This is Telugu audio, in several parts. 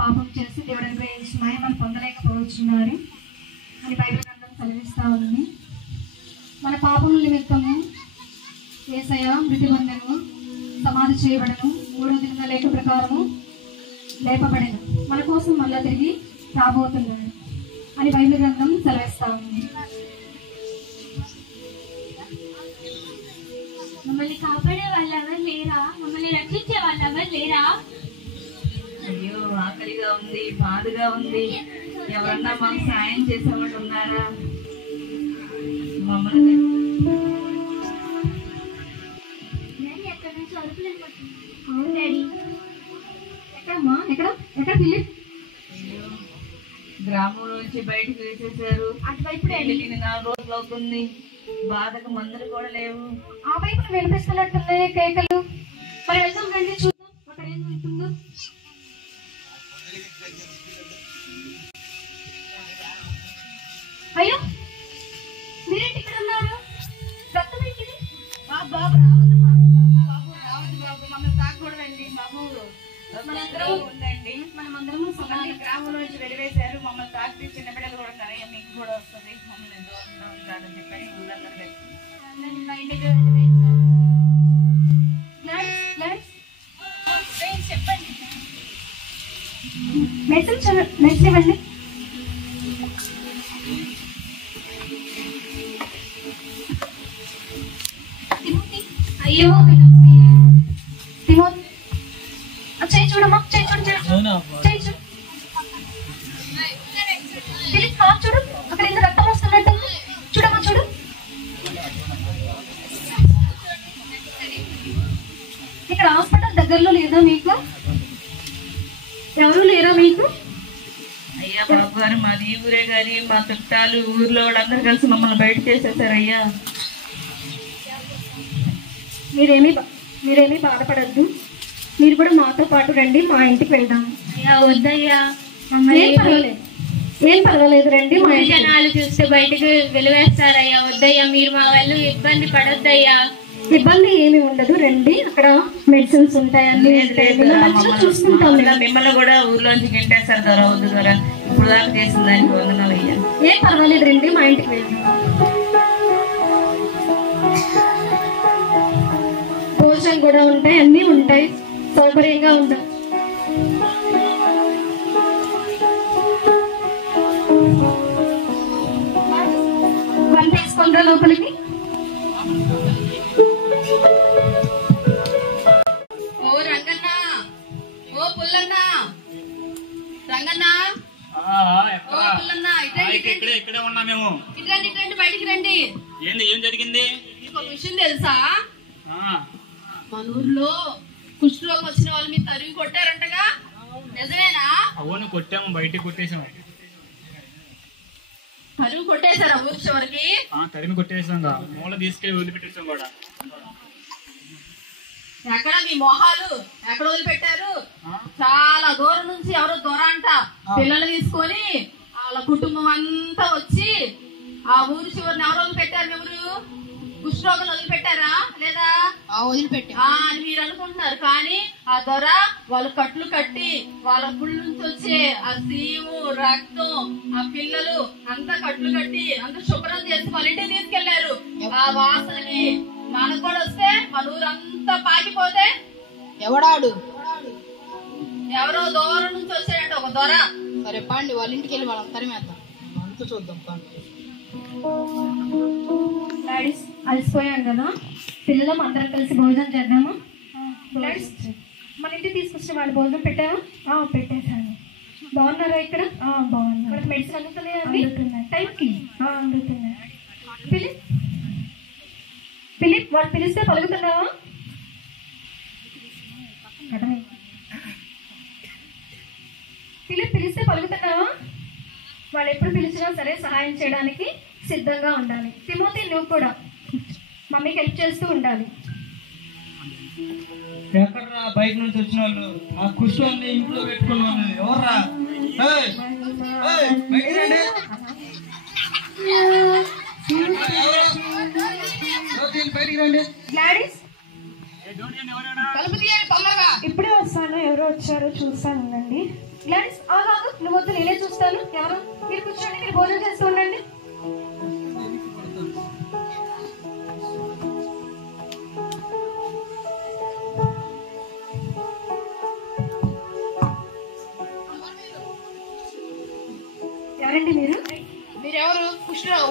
పాపం చేసి దేవుడు అనుగ్రహించిన మహిమను పొందలేకపోతున్నారు అని బైబిల్ గ్రంథం సెలవిస్తూ ఉంది. మన పాపముల నిమిత్తము యేసయ్య మృతి పొందెను, సమాధి చేయబడను, 3వ దినమున లేఖ ప్రకారము లేపబడెను, మన కోసం మళ్ళా తిరిగి రాబోతున్నాడు అని బైబిల్ గ్రంథం సెలవిస్తూ ఉంది. మమ్మల్ని కాపాడే వాళ్ళు ఎవరు లేరా? మమ్మల్ని రక్షించే వాళ్ళు ఎవరు లేరా? అయ్యో, ఆకలిగా ఉంది, బాధగా ఉంది, ఎవరన్నా మాకు సాయం చేసేవాడు ఉన్నారా? మమ్మల్ని ఎక్కడి నుంచి అరుపులు అవును డాడీ. ఎక్కడమ్మా? ఎక్కడ ఎక్కడ ఫిలిప్? గ్రామం నుంచి బయటకు వేసేసారు. అటువైపు డాడీ. 4 రోజులు అవుతుంది. బాధకు మందులు కూడా లేవు. ఆ వైపున వినిపిస్తున్నట్టున్నాయి కేకలు. మరి వెళ్దాం రండి, చూద్దాం అక్కడ ఏం జరుగుతుందో. అయ్యో, మీరేంటి ఇక్కడ ఉన్నారు? రక్తం ఏంటిది? బాబు రావద్దు బాబు, మమ్మల్ని తాకూడదండి బాబు. మనందరం ఉందండి, మనమందరము సమాధి గ్రామం నుంచి వెలివేశారు. మమ్మల్ని తాకి చిన్న బిడ్డలు కూడా ఉన్నాయి, మీకు కూడా వస్తుంది. మమ్మల్ని దూరంగా ఉంటారని చెప్పని ఊళ్ళందరూ కలిసి బయటకు చెప్పండి. మెడిసిన్ ఇవ్వండి. అయ్యో తిమోతి, చేయి చూడమ్మా, చేయి చూడు, చేయి చూడు. ఫిలిప్, హార్ట్ చూడు, అక్కడ ఎంత రక్తం వస్తున్నట్టు. చూడమ్మా, చూడు. ఇక్కడ హాస్పిటల్ దగ్గరలో లేదా మీకు? ఎవరు లేరా మీకు? అయ్యా బాబు గారు, మాది ఈ ఊరే గారి, మా చుట్టాలు ఊర్లో వాళ్ళందరూ కలిసి మమ్మల్ని బయట చేసేసారు. అయ్యా మీరేమీ బాధపడద్దు. మీరు కూడా మాతో పాటు రండి, మా ఇంటికి వెళ్దాం. అయ్యా వద్దయ్యా, ఏం పర్వాలేదు, రండి మా ఇంటికి. జనాలు చూస్తే బయటకు వెలివేస్తారయ్యా. వద్దయ్యా, మీరు మా వాళ్ళు ఇబ్బంది పడొద్దయ్యా. ఇబ్బంది ఏమి ఉండదు, రండి. అక్కడ మెడిసిన్స్ ఉంటాయి, అన్ని చూసుకుంటాం. మిమ్మల్ని కూడా ఊర్లోంచి గెంటేస్తారు. దొర వద్దు దొర, ఇప్పుడు దాకా చేసిన దానికి వందనాలు అయ్యా. ఏం పర్వాలేదు, రండి మా ఇంటికి వెళ్దాం. భోజనం కూడా ఉంటాయి, అన్ని ఉంటాయి, సౌకర్యంగా ఉంటాం. వాళ్ళు తీసుకుంటారా లోపలికి? ఓ రంగన్న, ఓ పుల్లన్న, రంగన్న, ఓ పుల్లన్న, ఇక్కడే ఉన్నా మేము. ఇట్రండి బయటికి రండి. ఏంది, ఏం జరిగింది? మీకు ఒక విషయం తెలుసా? ఆ, మన ఊర్లో కుష్ఠరోగం వచ్చిన వాళ్ళు మీరు తరిగి కొట్టారంటగా, నిజమేనా? అవును, కొట్టాము, బయటికి కొట్టేసాము. తరిగి కొట్టేశారా ఊరి చివరికి? తరిమి కొట్టేసాం, మూల తీసుకెళ్ళి వదిలిపెట్టేసాం కూడా. ఎక్కడ మీ మొహాలు ఎక్కడ వదిలిపెట్టారు? చాలా దూరం నుంచి ఎవరో దొర అంట పిల్లలు తీసుకొని వాళ్ళ కుటుంబం అంతా వచ్చి ఆ ఊరి చివరిని ఎవరు వదిలిపెట్టారు? ఎవరు కుష్ఠరోగం వదిలిపెట్టారా లేదా? వదిలిపెట్టా అని మీరు అనుకుంటున్నారు, కానీ ఆ దొర వాళ్ళు కట్లు కట్టి వాళ్ళ గుళ్ళ నుంచి వచ్చే ఆ సీము రక్తం ఆ పిల్లలు అంతా కట్లు కట్టి అంత శుభ్రం చేసి వాళ్ళ ఇంటికి తీసుకెళ్లారు. ఆ వాసనకి మనకు కూడా వస్తే మన ఊరంతా పాకిపోతే ఎవడాడు? ఎవరో దూరం నుంచి వచ్చాడంట ఒక దొర. సరే పండి, వాళ్ళ ఇంటికి వెళ్ళి వాళ్ళని తరిమేద్దాం. అంత చూద్దాం పండి. డాడీస్, అలసిపోయాను కదా, పిల్లలం అందరం కలిసి భోజనం చేద్దామా? డాడీస్, మన ఇంటికి తీసుకొచ్చిన వాళ్ళు భోజనం పెట్టావా? పెట్టేశాను. బాగున్నారా ఇక్కడ? బాగున్నారు. మెడిసిన్ అందుతున్నాయా? అందుతున్నాయి టైంకి. అందుతున్నాయి. ఫిలిప్, వాళ్ళు పిలిస్తే పలుకుతున్నావా? ఫిలిప్ పిలిస్తే పలుకుతున్నావా? వాళ్ళు ఎప్పుడు పిలిచినా సరే సహాయం చేయడానికి సిద్ధంగా ఉండాలి. తిమోతి, నువ్వు కూడా మమ్మీకి హెల్ప్ చేస్తూ ఉండాలి. ఎక్కడరా బయట నుంచి వచ్చిన వాళ్ళు? ఆ కుష్ఠాన్ని ఇంట్లో పెట్టుకున్న వాళ్ళు ఎవర్రా? బయటికి రండి. గ్లాడీస్, ఇప్పుడే వస్తాను. ఎవరో వచ్చారో చూస్తానండి. గ్లాడిస్ ఆగు, నువ్వు వద్దు, నేనే చూస్తాను. ఎవరు? మీరు కూర్చోండి, మీరు భోజనం చేస్తూ ఉండండి. ఎవరండి మీరు? మీరెవరు?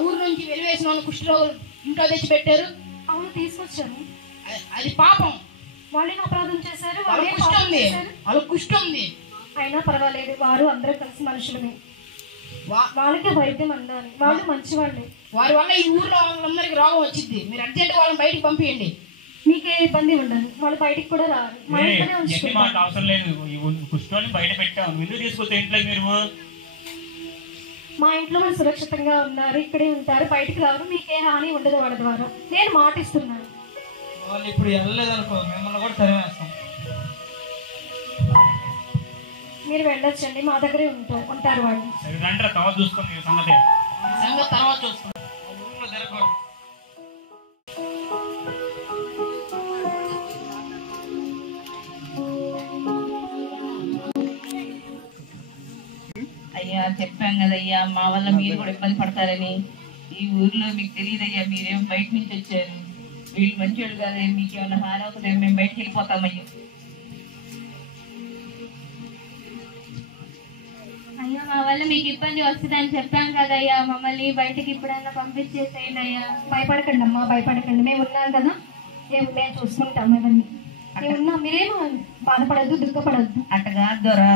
ఊరు నుంచి వెలివేసిన వాళ్ళు కుష్ఠరోగు ఇంట్లో తెచ్చి పెట్టారు. అవును, తీసుకొచ్చాను. అది పాపం. వాళ్ళేం అపరాధం చేశారు? వాళ్ళకి కుష్ఠం ఉంది, వాళ్ళకి కుష్ఠం ఉంది. అయినా పర్వాలేదు, వారు అందరూ కలిసి మనుషులమే. వాళ్ళకి వైద్యం అందాలి, వాళ్ళు మంచివాళ్ళే. వారి వల్ల ఈ ఊర్లో వాళ్ళందరికి రోగం వచ్చింది. మీరు అర్జెంట్ వాళ్ళని బయటికి పంపించండి. మీకే ఇబ్బంది ఉండదు, వాళ్ళు బయటికి కూడా రారు. మా ఇంట్లోనే ఉంచుకుంటాం. అవసరం లేదు, కుష్ఠాన్ని బయట పెట్టాము. ఎందుకు తీసుకొస్తే ఇంట్లో మీరు? మా ఇంట్లో వాళ్ళు సురక్షితంగా ఉన్నారు, ఇక్కడే ఉంటారు, బయటికి రారు. మీకే హాని ఉండదు వాళ్ళ ద్వారా, నేను మాటిస్తున్నాను. వాళ్ళు ఇప్పుడు వెళ్ళలేదనుకో, మిమ్మల్ని కూడా తరిమేస్తాం. మీరు వెళ్ళొచ్చండి, మా దగ్గరే ఉంటారు వాళ్ళు. తర్వాత చూసుకోండి సంగతి. సంగతి తర్వాత చూస్తాం. ఊళ్ళో జరగకూడదు. అయ్యా చెప్పాం కదయ్యా, మా వల్ల మీరు కూడా ఇబ్బంది పడతారని. ఈ ఊర్లో మీకు తెలియదయ్యా, మీరేం బయట నుంచి వచ్చారు. వీళ్ళు మంచి వాళ్ళు కాదే, మీకు ఏమైనా హాని అవుతుంది, మేము బయటకు వెళ్ళిపోతామయ్యా. అయ్యా మా వల్ల మీకు ఇబ్బంది వస్తుందని చెప్పాం కదయ్యా, మమ్మల్ని బయటకి ఇప్పుడైనా పంపించేసేయండి అయ్యా. భయపడకండి అమ్మా, భయపడకండి, మేము ఉన్నాం కదా, మేము చూసుకుంటాం ఇవన్నీ. మేము ఉన్నాం, మీరేమో బాధపడద్దు, దుఃఖపడద్దు. అట్టగా దొరా,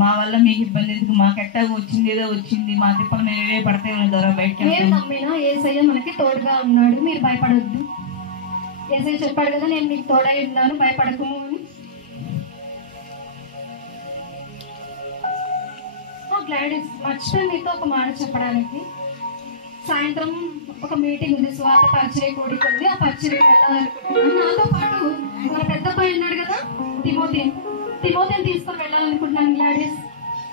మా వల్ల మీకు ఇబ్బంది ఎందుకు, మాకెట్టా వచ్చింది ఏదో వచ్చింది, మా తిప్పలు మేమే పడతాయి దొరా. బయటకి మేము నమ్మినా యేసయ్య మనకి తోడుగా ఉన్నాడు, మీరు భయపడొద్దు. యేసయ్య చెప్పాడు కదా, నేను మీకు తోడై ఉన్నాను, భయపడకు అని. గ్లాడిస్, మర్చిపోయి మీతో ఒక మాట చెప్పడానికి. సాయంత్రం ఒక మీటింగ్ ఉంది, స్వాత పరిచయ కూడిక ఉంది, ఆ పరిచయకి వెళ్ళాలనుకుంటున్నాను. నాతో పాటు మన పెద్ద అబ్బాయి ఉన్నాడు కదా, తిమోతిని తీసుకొని వెళ్ళాలనుకుంటున్నాను. గ్లాడిస్,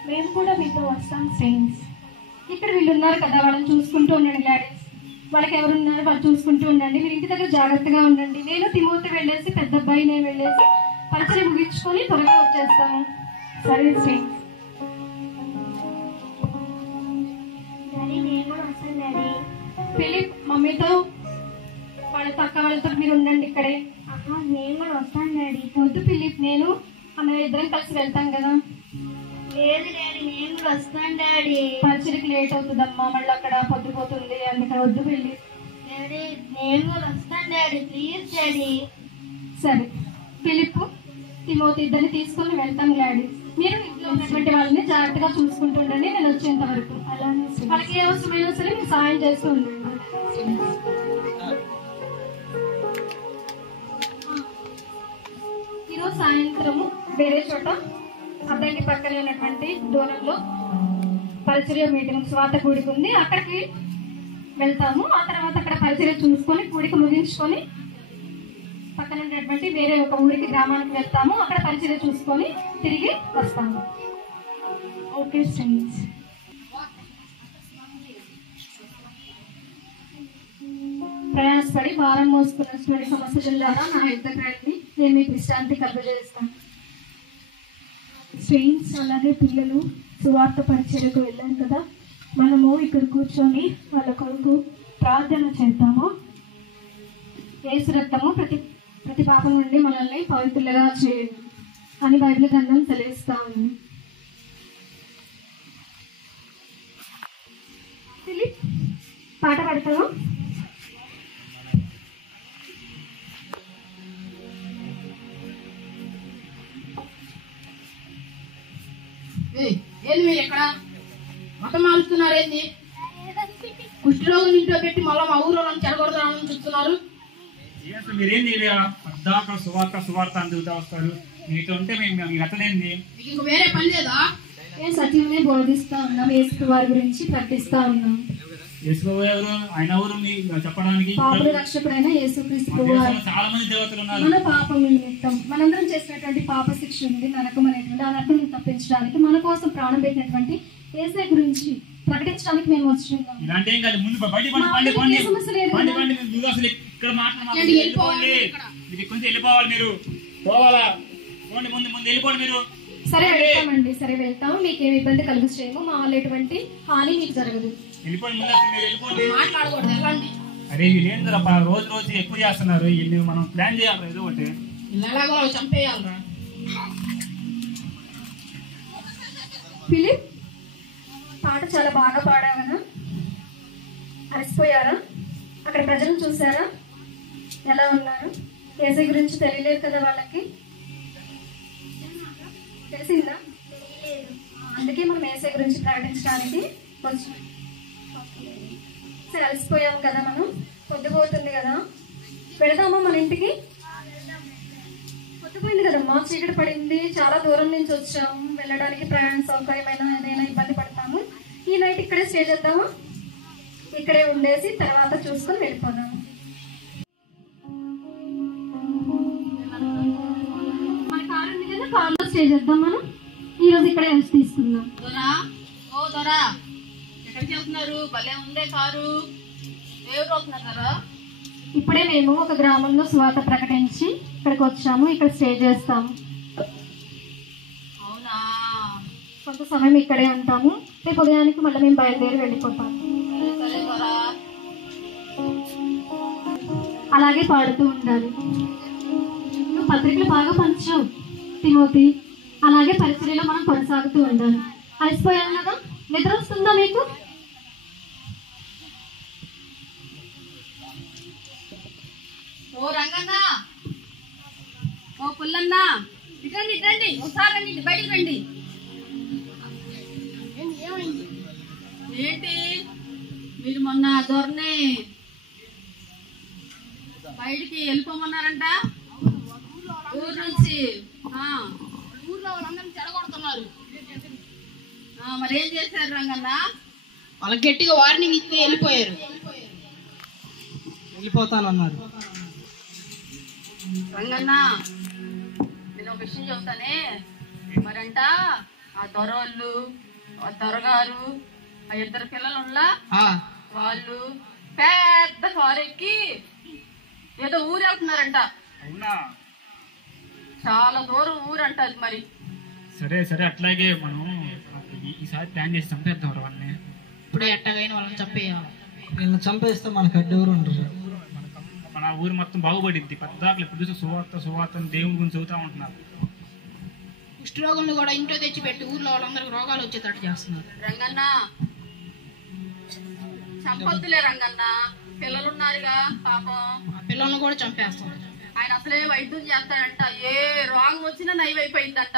మేము కూడా మీతో వస్తాం ఫ్రెండ్స్. ఇక్కడ వీళ్ళు ఉన్నారు కదా, వాళ్ళని చూసుకుంటూ ఉండండి. గ్లాడిస్, వాళ్ళకి ఎవరున్నారు వాళ్ళు చూసుకుంటూ ఉండండి. మీరు ఇంటి దగ్గర జాగ్రత్తగా ఉండండి. నేను తిమోతి వెళ్ళేసి, పెద్ద అబ్బాయి నేను వెళ్ళేసి పరిచయం ముగించుకొని త్వరగా వచ్చేస్తాము. సరే ఫ్రెండ్స్. ఫిలిప్, మమ్మీతో వాళ్ళతో అక్క వాళ్ళతో మీరు ఉండండి ఇక్కడే. నేను కూడా వస్తాను డాడీ. వద్దు ఫిలిప్, నేను అన్నయ్య ఇద్దరం కలిసి వెళ్తాం కదా. లేదు డాడీ, నేను కూడా వస్తాను డాడీ. పరిచయకి లేట్ అవుతుందమ్మా, మళ్ళీ అక్కడ పొద్దుపోతుంది, అందుకని వద్దు ఫిలిప్. డాడీ నేను కూడా వస్తాను డాడీ, ప్లీజ్ డాడీ. సరే ఫిలిప్, తిమోతి ఇద్దరిని తీసుకొని వెళ్తాం. డాడీ, మీరు ఇంట్లో ఉన్నటువంటి వాళ్ళని జాగ్రత్తగా చూసుకుంటూ ఉండండి నేను వచ్చేంత వరకు. అలానే వాళ్ళకి ఏ అవసరమైనా సరే మీరు సాయం చేస్తూ ఉండండి. ఈరోజు సాయంత్రము వేరే చోట అద్దంకి పక్కనే ఉన్నటువంటి దూరంలో పరిచర్య మీటింగ్ స్వాత కూడిక ఉంది, అక్కడికి వెళ్తాము. ఆ తర్వాత అక్కడ పరిచర్య చూసుకొని కూడిక ముగించుకొని పక్కన ఉన్నటువంటి వేరే ఒక ఊరికి గ్రామానికి వెళ్తాము. అక్కడ పరిచర్య చూసుకొని తిరిగి వస్తాము. Okay friends. ప్రయాసపడి భారం మోసుకున్నటువంటి సమస్యల ద్వారా నా యుద్ధకు రండి, నేను మీకు విశ్రాంతి కలుగజేస్తాను. ఫ్రెండ్స్, అలాగే పిల్లలు సువార్త పరిచర్యకు వెళ్ళారు కదా, మనము ఇక్కడ కూర్చొని వాళ్ళ కొరకు ప్రార్థన చేద్దాము. యేసు రక్తము ప్రతి పాపం నుండి మనల్ని పవిత్రులుగా చేయండి అని బైబిల్ గ్రంథం సెలవిస్తా ఉంది. ఫిలిప్, పాట పాడతావా? ఏంది మీరు ఎక్కడ మతం మారుస్తున్నారు? ఏంది కుష్ఠరోగులు ఇంట్లో పెట్టి మళ్ళీ మా ఊరు వాళ్ళని చెడగొడతారని చూస్తున్నారు? మీరేంది పద్దాక సువార్త అని తిరుగుతా వస్తారు. మీతో ఉంటే మేము ఎత్తలేంది. మీకు ఇంక వేరే పని లేదా? మేము సత్యమే బోధిస్తా ఉన్నాం, యేసు వారి గురించి ప్రకటిస్తా ఉన్నాం. యేసుప్రభు ఆయన ఊరు చెప్పడానికి పాపుల రక్షకుడైన యేసుక్రీస్తు చాలా మంది దేవతలు ఉన్నారు. మన పాపముల నిమిత్తం మనందరం చేసినటువంటి పాప శిక్ష ఉంది, నరకం అనేటువంటి ఆ నరకం తప్పించడానికి మన కోసం ప్రాణం పెట్టినటువంటి యేసయ్య గురించి ప్రకటించడానికి మేము వచ్చున్నాం. ఇలాంటి ఏం కాదు, ముందు బయట ఇక్కడ మాట్లాడాలి, మీరు కొంచెం వెళ్ళిపోవాలి, మీరు పోవాలా. పోండి, ముందు ముందు వెళ్ళిపోండి మీరు. సరే వెళ్తామండి, సరే వెళ్తాం. మీకేమి ఇబ్బంది కలిగి చేయము, మా వాళ్ళు ఎటువంటి హాని మీకు జరగదు. వెళ్ళిపోండి, ముందు అసలు మీరు వెళ్ళిపోండి. మాట్లాడకూడదు, వెళ్ళండి. అరే వీళ్ళేంద్రప్ప రోజు రోజు ఎక్కువ చేస్తున్నారు. వీళ్ళు మనం ప్లాన్ చేయాలి ఏదో ఒకటి. ఇలా ఎలాగో చంపేయాలరా. ఫిలిప్, పాట చాలా బాగా పాడావు కదా, అలసిపోయారా? అక్కడ ప్రజలను చూసారా ఎలా ఉన్నారు? యేసయ్య గురించి తెలియలేదు కదా వాళ్ళకి, తెలిసిందా? అందుకే మనం యేసయ్య గురించి ప్రకటించడానికి వచ్చాం. సరే అలసిపోయాం కదా, మనం పొద్దుపోతుంది కదా, వెళదామా మన ఇంటికి? పొద్దుపోయింది కదమ్మా, చీకటి పడింది, చాలా దూరం నుంచి వచ్చాము, వెళ్ళడానికి ప్రయాణ సౌకర్యమైన ఏదైనా ఇబ్బంది పడతాము. ఈ నైట్ ఇక్కడే స్టే చేద్దామా? ఇక్కడే ఉండేసి తర్వాత చూసుకొని వెళ్ళిపోదాము. మన కారు ఉంది కదా, కారులో స్టే చేద్దాం మనం. ఈ రోజు ఇక్కడే రెస్ట్ తీసుకుందాం. దొరా, ఓ దొరా, ఎక్కడికి వెళ్తున్నారు? భలే ఉందే కారు. ఎవరు అవుతున్నారా? ఇప్పుడే మేము ఒక గ్రామంలో సువార్త ప్రకటించి ఇక్కడికి వచ్చాము, ఇక్కడ స్టే చేస్తాము. అవునా? కొంత సమయం ఇక్కడే ఉంటాము, రేపు ఉదయానికి మళ్ళీ మేము బయలుదేరి వెళ్ళిపోతాము. సరే సరే దొరా. అలాగే పాడుతూ ఉండాలి. నువ్వు పత్రికలు బాగా పంచావు తిమోతి, అలాగే పరిచర్యలో మనం కొనసాగుతూ ఉండాలి. అలసిపోయాను కదా, నిద్ర వస్తుందా మీకు? ఓ రంగన్న, ఓ పుల్లన్న, ఇటండి ఇటండి, ఒకసారి రండి, బయటికి రండి. ఏంటి మీరు మొన్న దొరని బయటికి వెళ్ళిపోమన్నారంట ఊరు నుంచి? ఊర్లో వాళ్ళందరినీ చెడగొడుతున్నారు. మరి ఏం చేశారు రంగన్న? వాళ్ళకి గట్టిగా వార్నింగ్ ఇస్తే వెళ్ళిపోయారు. వెళ్ళిపోతానన్నారు. రంగన్న, నేను ఒక విషయం చెబుతానే. మరంట ఆ దొరవాళ్ళు, ఆ దొరగారు, ఆ ఇద్దరు పిల్లలు ఉన్నా వాళ్ళు పెద్ద కారు ఎక్కి ఏదో ఊరు వెళ్తున్నారంట. అవునా? చాలా దూరం ఊరంట అది. మరి సరే సరే, అట్లాగే మనం ఈసారి ప్లాన్ చేసి చంపేద్దాం వాళ్ళని. ఇప్పుడే ఎట్టగైనా వాళ్ళని చంపేయాలి. వీళ్ళని చంపేస్తే మనకు అడ్డెవరు ఉండరు. మన ఊరు మొత్తం బాగుపడింది. పద్దాకులు ఇప్పుడు చూసి సువార్త సువార్త అని దేవుని గురించి చదువుతా ఉంటున్నారు. కుష్ఠరోగులను కూడా ఇంట్లో తెచ్చిపెట్టి ఊర్లో వాళ్ళందరికీ రోగాలు వచ్చేటట్టు చేస్తున్నారు. రంగన్న, చంపొద్దులే రంగన్న, పిల్లలు ఉన్నారుగా పాపం. ఆ పిల్లల్ని కూడా చంపేస్తారు. ఆయన అసలే వైద్యం చేస్తాడంట, ఏ రోగం వచ్చినా నయమైపోయిందంట.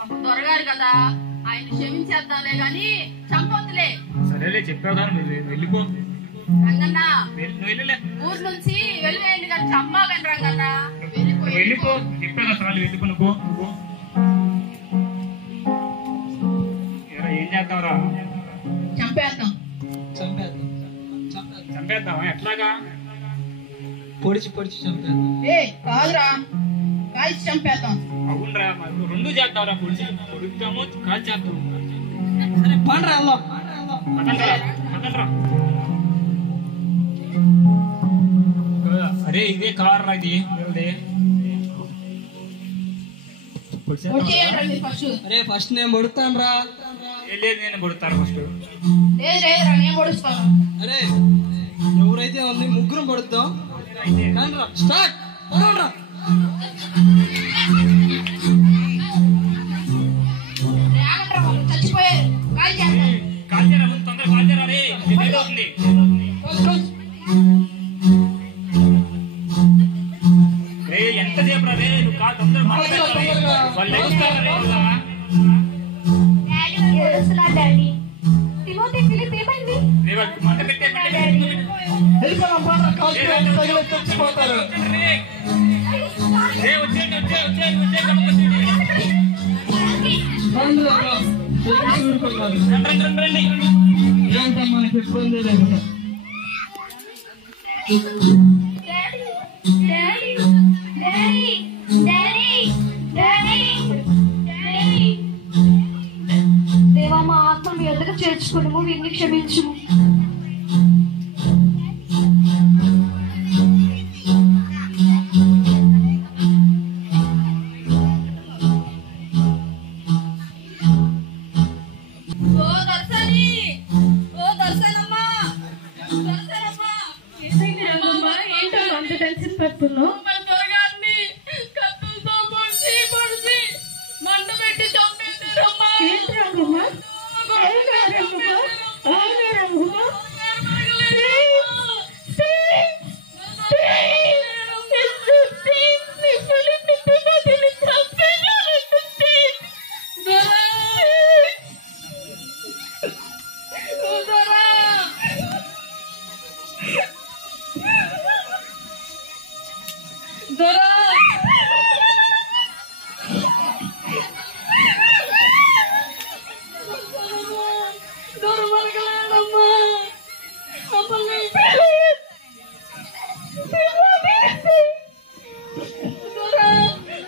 అప్పుడు దొరగారు కదా, ఆయన క్షమించేద్దాంలే గాని చంపొద్దులే. సరేలే, చెప్పావు కానీ నువ్వు వెళ్ళిపో. రంగన్న, నువ్వు వెళ్ళలే, ఊరు నుంచి వెళ్ళిపోయింది కానీ చంపాకండి రంగన్న. వెళ్ళిపో. చెప్పాను అసలు వెళ్ళిపో. నువ్వు ఏం చేద్దాంరా? చంపేద్దాం. చంపేద్దామా? ఎట్లాగా? పొడిచి చంపేద్దాం. కాదురా, కాల్చి చంపేద్దాం. అవునరా, రెండు చేద్దాంరా. పొడుగుతాము, కాల్ చేద్దాం. సరే పండ్రా వెళ్దాం. పదండ్రా. అరే ఇదే కార్ రా, ఇది వీళ్ళది. వచ్చేయండి మీరు ఫస్ట్. అరే ఫస్ట్ నేను పడుతాను రా. లేదు, నేను పడుతాను ఫస్ట్. లేదురా, నేను పొడుస్తాను. అరే ఎవరైతే ఉంది ముగ్గురం పడుద్దాం. కానీ రా, స్టార్ట్. పడండ్రా. చచ్చిపోయారు. కాల్ చేయరా, ముందు తొందరగా కాల్ చేయరా. రే లేట్ అవుతుంది. రే ఎంతసేపు రా? రే నువ్వు కాల్ తొందరగా వాళ్ళు లేస్తారు. తిమోతి, ఫిలిప్ ఏమైంది? మంట పెట్టే వెళ్ళిపోదాం పండ్రా. కాల్ చచ్చిపోతారు. ఏంటో మనకి ఇబ్బంది లేదు. దేవా, మా ఆత్మ మీ ఎదురు చేర్చుకును, వీరిని క్షమించుము. వదిలిపెట్టను. మన త్వరగాన్ని కత్తులతో పొడిచి పొడిచి మంట పెట్టి చంపేశారమ్మా. ఏంటి రంగమ్మ? అవునా రంగమ్మ? అవునా రంగమ్మ?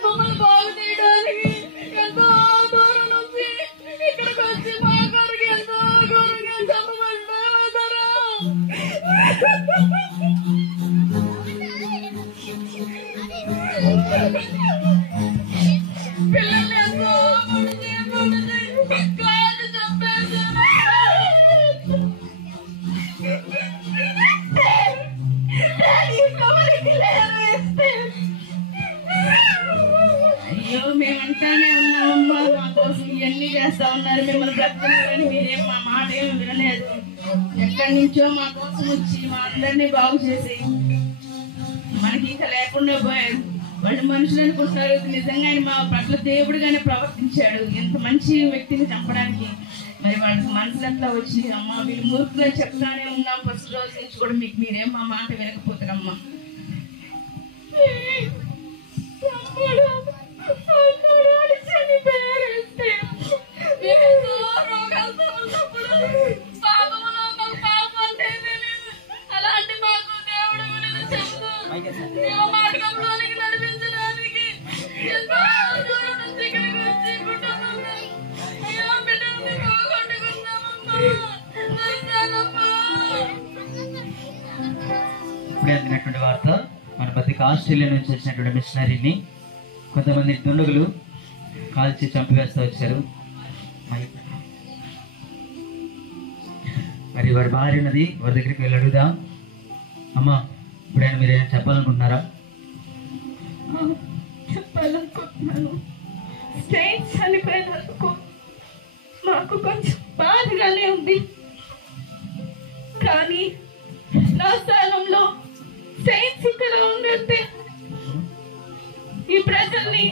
మమ్మల్ని బాగు చేయడానికి ఎంతో దూరం నుంచి ఇక్కడికి వచ్చి మా కొరకు ఎంతో ఘోరంగా చంపబడ్డారు దొరా. పిల్లల్ని ఎంతో పొడిచి కాయలు చంపేశారు. అయ్యో మేమంటానే ఉన్నామమ్మా, మా కోసం ఇవన్నీ చేస్తా ఉన్నారు, మిమ్మల్ని బ్రతకని మీరేం మా మాట ఏమి వినలేదు. ఎక్కడి నుంచో మా కోసం వచ్చి మా అందరినీ బాగు చేసి మనకి ఇంకా లేకుండా పోయారు. వాళ్ళు మనుషులు అనుకుంటున్నారు, నిజంగా ఆయన మా పట్ల దేవుడుగానే ప్రవర్తించాడు. ఇంత మంచి వ్యక్తిని చంపడానికి మరి వాళ్ళకి మనసులు ఎట్లా వచ్చి అమ్మ వీళ్ళు మూర్ఖులు చెప్తానే ఉన్నాం. ఫస్ట్ రోజు నుంచి కూడా మీకు మీరేం మా మాట వినకపోతారమ్మా. అలాంటి మాకు దేవుడు మార్గంలోనికి నడిపించడానికి ఎంతో దూరం నుంచి ఇక్కడికి వచ్చి కుటుంబంలో అయ్యో బిడ్డల్ని పోగొట్టుకున్నామమ్మా. ఇప్పుడే అందినటువంటి వార్త మన మధ్యకి ఆస్ట్రేలియా నుంచి వచ్చినటువంటి మిషనరీని కొంతమంది దుండగులు కాల్చి చంపివేస్తూ వచ్చారు. మరి వారి భార్య ఉన్నది, వారి దగ్గరికి వెళ్ళి అడుగుదాం. అమ్మా, ఇప్పుడైనా మీరు ఏమైనా చెప్పాలనుకుంటున్నారా? చెప్పాలనుకుంటున్నాను. స్టేట్ చనిపోయినందుకు నాకు కొంచెం బాధగానే ఉంది, కానీ నా స్థానంలో సైన్స్ ఇక్కడ ఉందంటే ఈ ప్రజల్ని